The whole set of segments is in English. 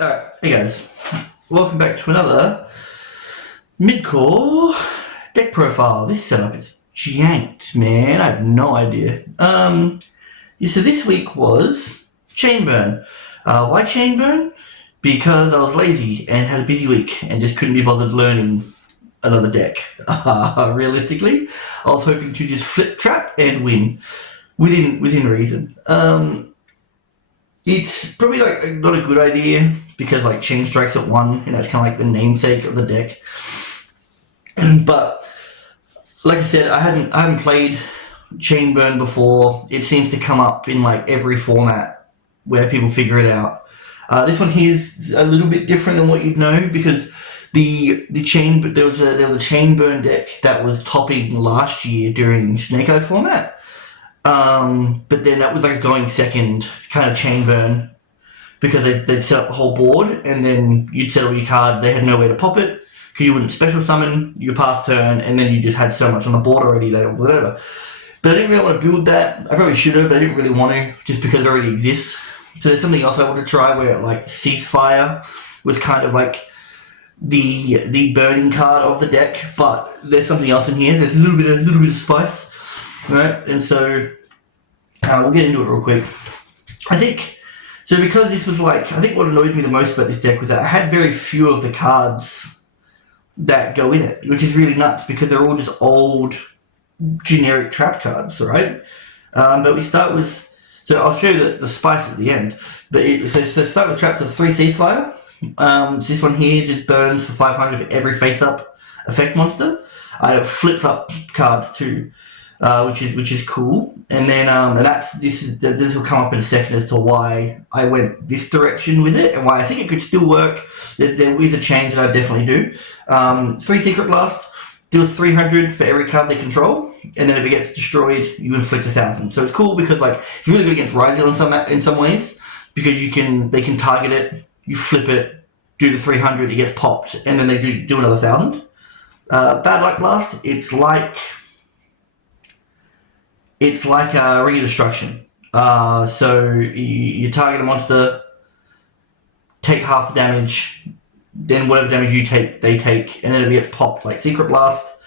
Alright, hey guys, welcome back to another mid-core deck profile. This setup is janked, man. I have no idea. So this week was Chainburn. Why Chainburn? Because I was lazy and had a busy week and just couldn't be bothered learning another deck. Realistically, I was hoping to just flip trap and win within reason. It's probably like not a good idea because like chain strikes at one, and that's kind of like the namesake of the deck. But like I said, I haven't played Chainburn before. It seems to come up in like every format where people figure it out. This one here is a little bit different than what you'd know because the chain there was a Chainburn deck that was topping last year during Snake Eye format. But then that was like going second kind of Chainburn because they'd set up the whole board and then you'd settle your card. They had nowhere to pop it because you wouldn't special summon, you pass turn, and then you just had so much on the board already that whatever. But I didn't really want to build that. I probably should have, but I didn't really want to just because it already exists. So there's something else I want to try where like Ceasefire was kind of like the burning card of the deck, but there's something else in here. There's a little bit of spice. Right, and so we'll get into it real quick. I think so because this was like I think what annoyed me the most about this deck was that I had very few of the cards that go in it, which is really nuts because they're all just old generic trap cards, right? But we start with I'll show you the spice at the end. But so start with traps of 3 Ceasefire. So this one here just burns for 500 for every face-up effect monster. It flips up cards too. Which is cool, and then this will come up in a second as to why I went this direction with it and why I think it could still work. There is a change that I definitely do. 3 Secret Blast deals 300 for every card they control, and then if it gets destroyed, you inflict 1,000. So it's cool because like it's really good against Ryzel in some ways because they can target it, you flip it, do the 300, it gets popped, and then they do another 1,000. Bad Luck Blast, it's like a Ring of Destruction. So you target a monster, take half the damage, then whatever damage you take, they take, and then it gets popped like Secret Blast.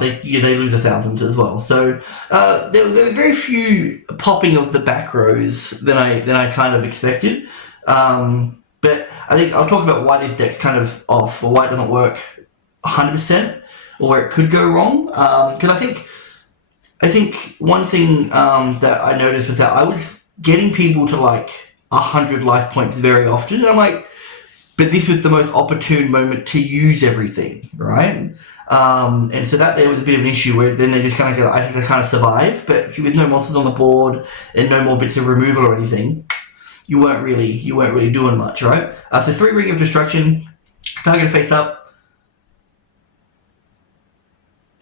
They lose 1,000 as well. So there were very few popping of the back rows than I kind of expected. But I think I'll talk about why this deck's kind of off or why it doesn't work 100% or where it could go wrong. Because I think one thing that I noticed was that I was getting people to like 100 life points very often, and I'm like, but this was the most opportune moment to use everything, right? And so that there was a bit of an issue where then they just kind of go, I had to kind of survive, but with no monsters on the board and no more bits of removal or anything, you weren't really doing much, right? So 3 Ring of Destruction, target face up.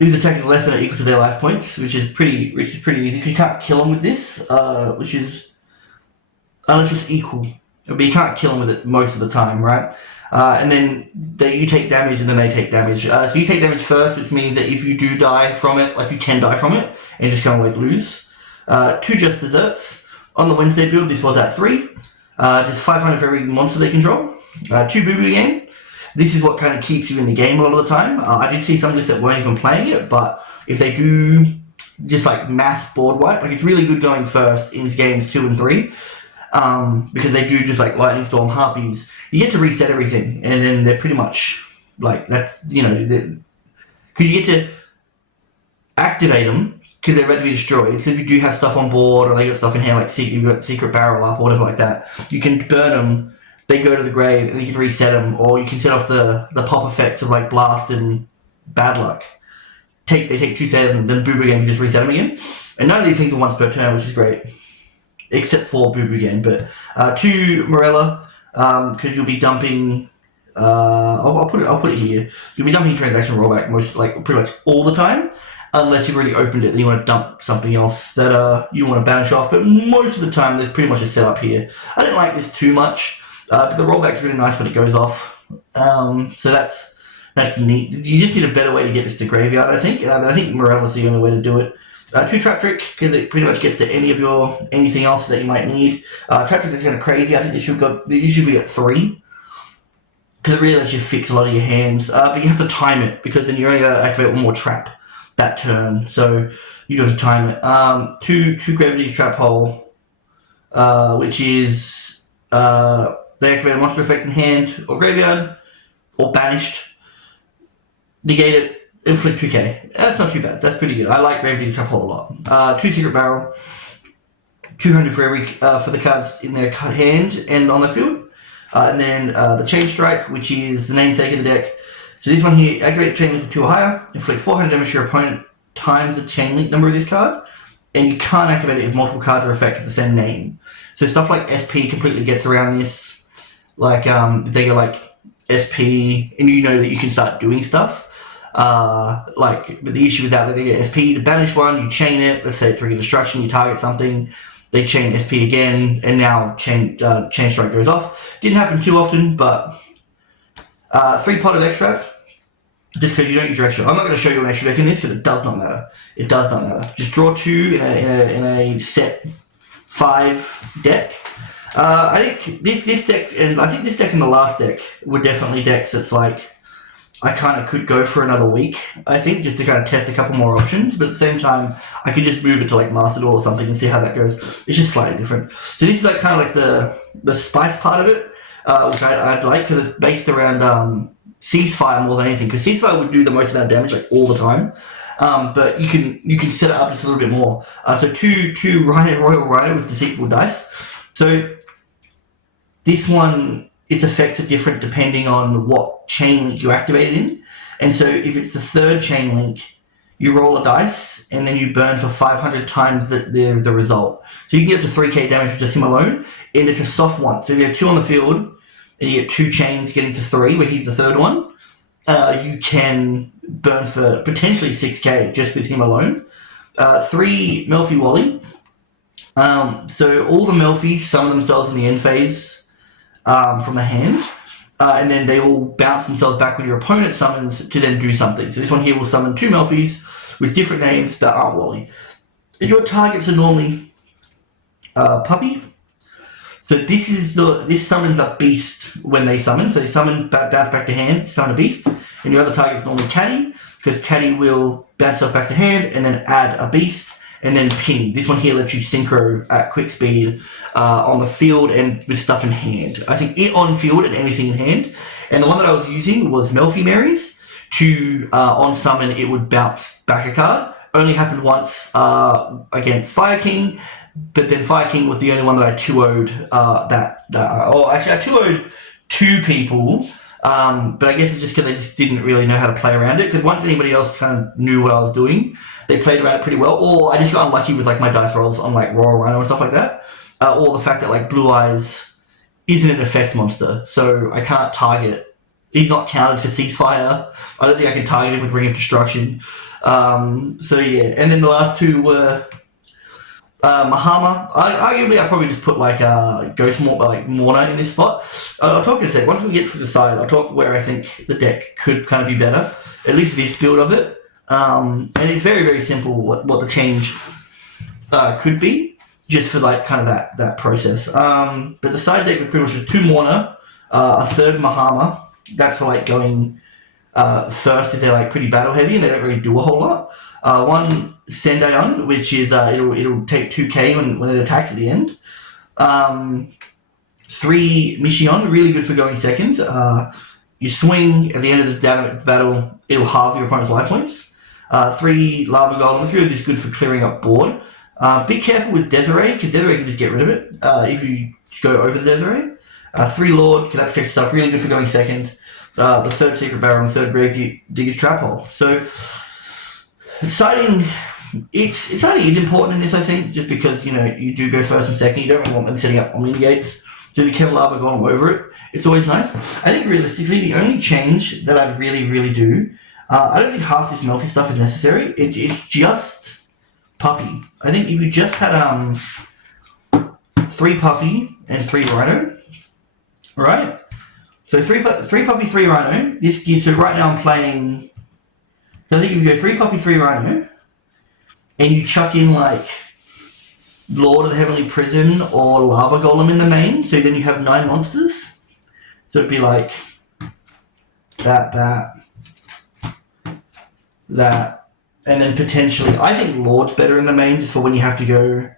Whose attack is less than or equal to their life points, which is pretty easy because you can't kill them with this, which is unless it's equal, but you can't kill them with it most of the time, right? And then you take damage and then they take damage. So you take damage first, which means that if you do die from it, like you can die from it and just kind of like lose. 2 Just Desserts on the Wednesday build. This was at 3, just 500 for every monster they control. 2 Boo Boo Game. This is what kind of keeps you in the game a lot of the time. I did see some lists that weren't even playing it, but if they do just like mass board wipe, like it's really good going first in games 2 and 3, because they do just like Lightning Storm, Harpies. You get to reset everything, and then they're pretty much like that's because you get to activate them because they're ready to be destroyed. So if you do have stuff on board or they got stuff in here like you've got Secret Barrel up or whatever like that, you can burn them. They go to the grave and you can reset them, or you can set off the pop effects of like Blast and Bad Luck. They take 2,000, then Boo Boo Game can just reset them again. And none of these things are once per turn, which is great, except for Boo Boo Game. But 2 Morella, because you'll be dumping. I'll put it here. You'll be dumping transaction rollback pretty much all the time, unless you've already opened it and you want to dump something else that you want to banish off. But most of the time, there's pretty much a setup here. I don't like this too much. But the rollback's really nice when it goes off. So that's neat. You just need a better way to get this to graveyard, I think. I think Morella's the only way to do it. 2 Trap Trick, because it pretty much gets to anything else that you might need. Trap Trick is kind of crazy. I think they usually be at 3. because it really lets you fix a lot of your hands. But you have to time it, because then you only got to activate one more trap that turn. So you do have to time it. Two Gravity Trap Hole, which is they activate a monster effect in hand or graveyard or banished. Negate it, inflict 2k. That's not too bad. That's pretty good. I like Gravity Trap Hole a lot. 2 Secret Barrel, 200 for every for the cards in their hand and on the field. And then the Chain Strike, which is the namesake of the deck. So this one here, activate Chain Link 2 or higher, inflict 400 damage to your opponent times the Chain Link number of this card, and you can't activate it if multiple cards are effects of the same name. So stuff like SP completely gets around this. Like if they go like SP, and you know that you can start doing stuff. But the issue with that, they get SP to banish one, you chain it, let's say it's Ring of Destruction, you target something, they chain SP again, and now chain strike goes off. Didn't happen too often, but 3 pot of Extrav, just because you don't use your extra. I'm not going to show you an extra deck in this because it does not matter. It does not matter. Just draw 2 in a set 5 deck. I think this deck, and I think this deck and the last deck were definitely decks that's like, I kind of could go for another week, I think, just to kind of test a couple more options, but at the same time, I could just move it to like Master Duel or something and see how that goes. It's just slightly different. So this is like kind of like the spice part of it, which I'd like, because it's based around Ceasefire more than anything, because Ceasefire would do the most amount of damage like all the time, but you can set it up just a little bit more. So two Royal Rhino with Deceitful Dice. So this one, its effects are different depending on what chain link you activate it in. And so if it's the 3rd chain link, you roll a dice and then you burn for 500 times the result. So you can get up to 3k damage with just him alone, and it's a soft one. So if you have 2 on the field and you get 2 chains getting to 3, where he's the 3rd one, you can burn for potentially 6k just with him alone. 3 Melffy Wally. So all the Melffys summon themselves in the end phase from the hand, and then they all bounce themselves back when your opponent summons to then do something. So this one here will summon 2 Melffys with different names that aren't Wally. And your targets are normally Puppy. So this summons a beast when they summon. So they summon, bounce back to hand, summon a beast, and your other target's normally Caddy, because Caddy will bounce itself back to hand and then add a beast. And then Penny. This one here lets you synchro at quick speed on the field and with stuff in hand. I think it on field and anything in hand. And the one that I was using was Melffy Marys. To on summon, it would bounce back a card. Only happened once against Fire King, but then Fire King was the only one that I 2-0'd actually I 2-0'd 2 people. But I guess it's just because they just didn't really know how to play around it. Because once anybody else kind of knew what I was doing, they played around it pretty well. Or I just got unlucky with like my dice rolls on like Royal Rhino and stuff like that. Or the fact that like Blue Eyes isn't an effect monster, so I can't target. He's not counted for Ceasefire. I don't think I can target him with Ring of Destruction. So yeah, and then the last 2 were Mahama. Arguably, I probably just put like Ghost Mourner in this spot. I'll talk in a sec. Once we get to the side, I'll talk where I think the deck could kind of be better. At least this build of it. And it's very, very simple what the change could be, just for like kind of that process. But the side deck was pretty much with 2 Mourner, a 3rd Mahama. That's for like going first if they're like pretty battle heavy and they don't really do a whole lot. 1 Sendayon, which is it'll take 2k when it attacks at the end. 3 Mission, really good for going second. You swing at the end of the battle, it'll halve your opponent's life points. 3 Lava Golem, 3 are just good for clearing up board. Be careful with Desiree, because Desiree can just get rid of it if you go over the Desiree. 3 Lord, because that protects stuff, really good for going second. The 3rd Secret Barrel and 3rd Grave Digger's Trap Hole. So, siding is important in this, I think, just because, you do go first and second. You don't really want them setting up Omni Gates. So if you can Lava Golem over it, it's always nice. I think realistically, the only change that I'd really, really do, I don't think half this Melffy stuff is necessary. It's just Puppy. I think if you just had 3 Puppy and 3 Rhino, right? So 3 Puppy, 3 Rhino. This gives, so right now I'm playing, so I think if you go 3 Puppy, 3 Rhino, and you chuck in like Lord of the Heavenly Prison or Lava Golem in the main, so then you have 9 monsters. So it'd be like that, and then potentially, I think Lord's better in the main just for when you have to go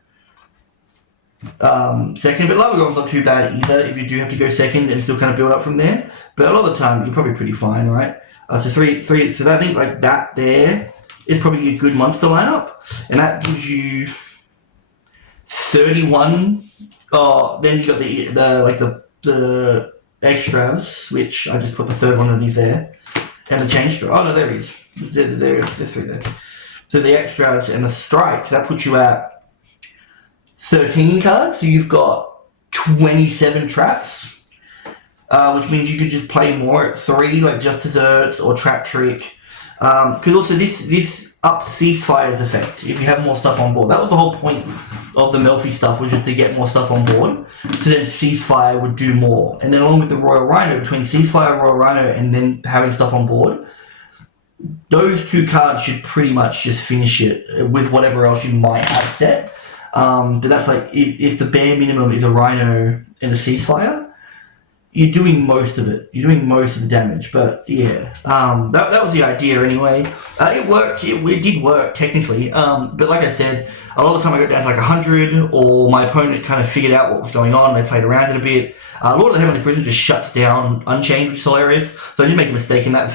second. But Lava Golem's not too bad either if you do have to go second and still kind of build up from there. But a lot of the time, you're probably pretty fine, right? So three. So I think like that there is probably a good monster lineup, and that gives you 31. Oh, then you got the extras, which I just put the third one underneath there, and the change draw. Oh no, there he is. There's three there. So the extras and the strikes, that puts you at 13 cards. So you've got 27 traps, which means you could just play more at 3, like Just Desserts or Trap Trick. Because also this ups Ceasefire's effect if you have more stuff on board. That was the whole point of the Melffy stuff, was just to get more stuff on board. So then Ceasefire would do more. And then along with the Royal Rhino, between Ceasefire, Royal Rhino, and then having stuff on board, those 2 cards should pretty much just finish it with whatever else you might have set. But that's like, if the bare minimum is a Rhino and a Ceasefire, you're doing most of it. You're doing most of the damage. But yeah, that was the idea anyway. It worked. It did work technically. But like I said, a lot of the time I got down to like 100, or my opponent kind of figured out what was going on. They played around it a bit. Lord of the Heavenly Prison just shuts down Unchained, which is hilarious. So I did make a mistake in that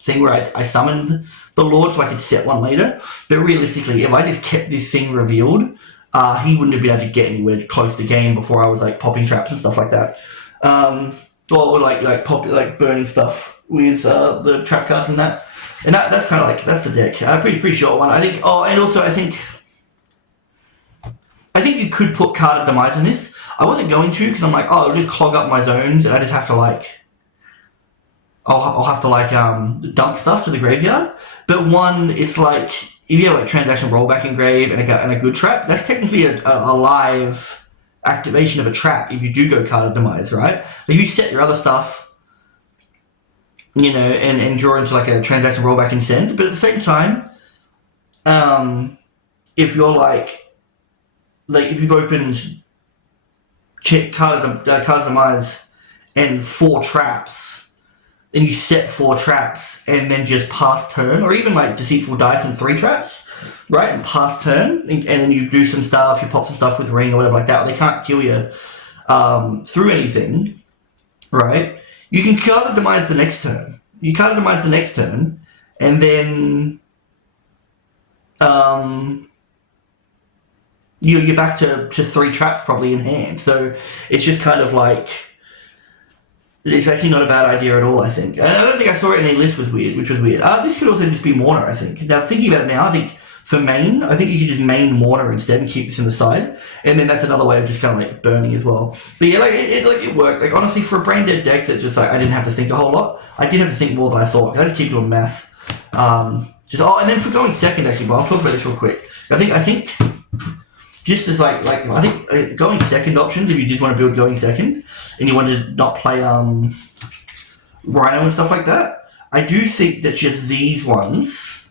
thing where I summoned the Lord so I could set one later. But realistically, if I just kept this thing revealed, he wouldn't have been able to get anywhere close to game before I was like popping traps and stuff like that. Or like burning stuff with the trap cards and that's kind of like, that's the deck. Pretty short one, I think. Oh, and also I think you could put Card of Demise in this. I wasn't going to, because I'm like, oh, it'll just clog up my zones, and I just have to like, I'll have to like dump stuff to the graveyard. But one, it's like, if you have like Transaction Rollback Engrave and a good trap, that's technically a live activation of a trap if you do go Card of Demise, right? If you set your other stuff, you know, and draw into like a Transaction Rollback and send, but at the same time, if you're like if you've opened Card of Demise and 4 traps, and you set 4 traps and then just pass turn, or even like Deceitful Dice and 3 traps, right, and pass turn, and then you do some stuff, you pop some stuff with Ring or whatever like that, or they can't kill you through anything, right? You can Card of Demise the next turn. You Card of Demise the next turn, and then you're back to 3 traps probably in hand. So it's just kind of like, it's actually not a bad idea at all, I think. And I don't think I saw it in any list, which was weird. This could also just be Mourner, I think. Now, thinking about it now, I think for main, I think you could just main Mourner instead and keep this in the side. And then that's another way of just kind of like burning as well. But yeah, it worked. Like, honestly, for a brain dead deck that just like, I didn't have to think a whole lot, I did have to think more than I thought, because I had to keep doing math. And then for going second, actually, but I'll talk about this real quick. I think just as I think going second options, if you did want to build going second and you wanted to not play Rhino and stuff like that, I do think that just these ones,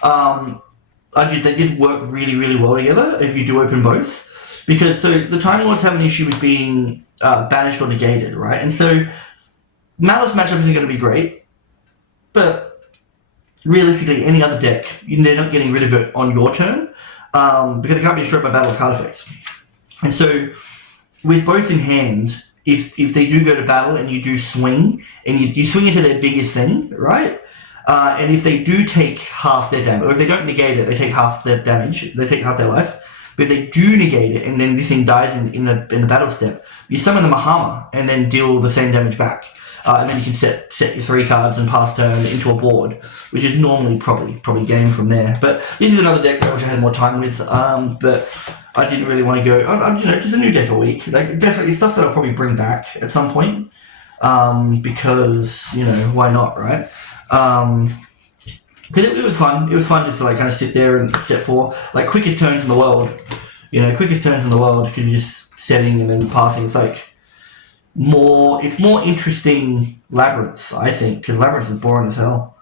they just work really, really well together if you do open both. Because so the Time Lords have an issue with being banished or negated, right? And so Malice matchup isn't going to be great, but realistically, any other deck, they're not getting rid of it on your turn. Because they can't be destroyed by battle card effects. And so, with both in hand, if they do go to battle and you do swing, and you swing into their biggest thing, right? And if they do take half their damage, or if they don't negate it, they take half their damage, they take half their life. But if they do negate it, and then this thing dies in the battle step, you summon the Mahama, and then deal the same damage back. And then you can set your 3 cards and pass turn into a board, which is normally probably game from there. But this is another deck that I wish I had more time with. But I didn't really want to go. Just a new deck a week. Like, definitely stuff that I'll probably bring back at some point. Because why not, right? Because it was fun. It was fun just to like kind of sit there and set 4 like quickest turns in the world. Quickest turns in the world because you're just setting and then passing. It's like it's more interesting Labyrinth, I think, because Labyrinth is boring as hell.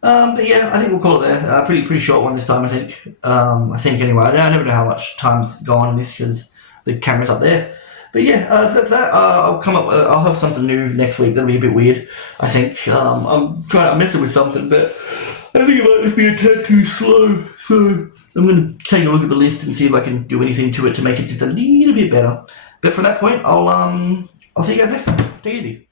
But yeah, I think we'll call it there. Pretty short one this time, I think. I think anyway. I never know how much time's gone in this because the camera's up there. But yeah, so that's that. I'll come up. I'll have something new next week. That'll be a bit weird. I think. I'm messing with something, but I think it might just be a tad too slow. So I'm going to take a look at the list and see if I can do anything to it to make it just a little bit better. But from that point, I'll see you guys next time. Take it easy.